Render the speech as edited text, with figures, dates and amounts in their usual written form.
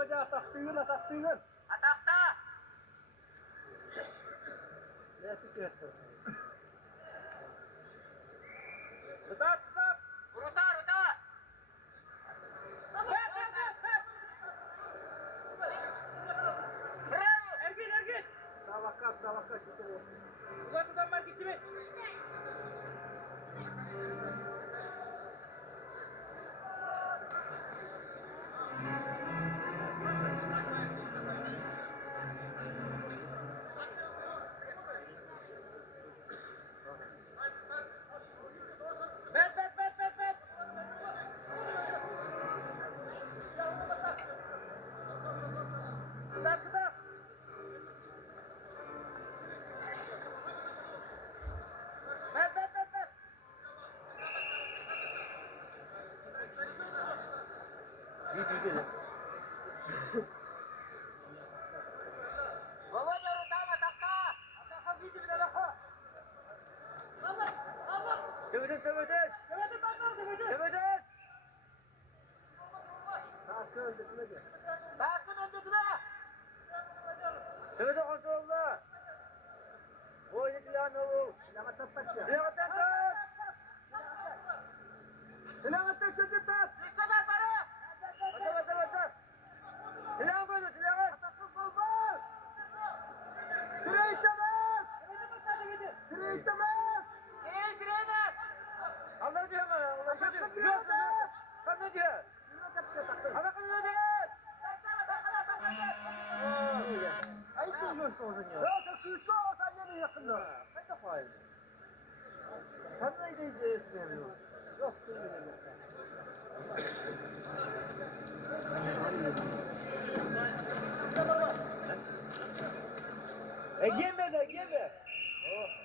Hoca ataktığın. Atakta. Ne tutuyorsun? Ruta. Bravo. Ergin. Davakat. Ulan adamlar gitti mi? Bet. Kıdak. Bet. İyi. Володя, рута в атакта. Atakan gitti bir tarafa. Allah. Tövbe. Demedim ben daha demedim. Tövbe. Sakin öldürtmedi. Basın öndekine. Tövbe kontrolü. Boynu silahını vur. Silahı tak ya. Silahı tak. Dikkat et sarı. Bata. Silahı koydu silahı. Direğine. Anlatıyor bana. Yok. Sen ne diyor? Anakını ne diyor? Ay duyuyor işte oradan ya. Ya takıyorsa o senden yakında. Ne de fail. Sen neydi istemiyor? Yok duymuyor. Girme. Oh.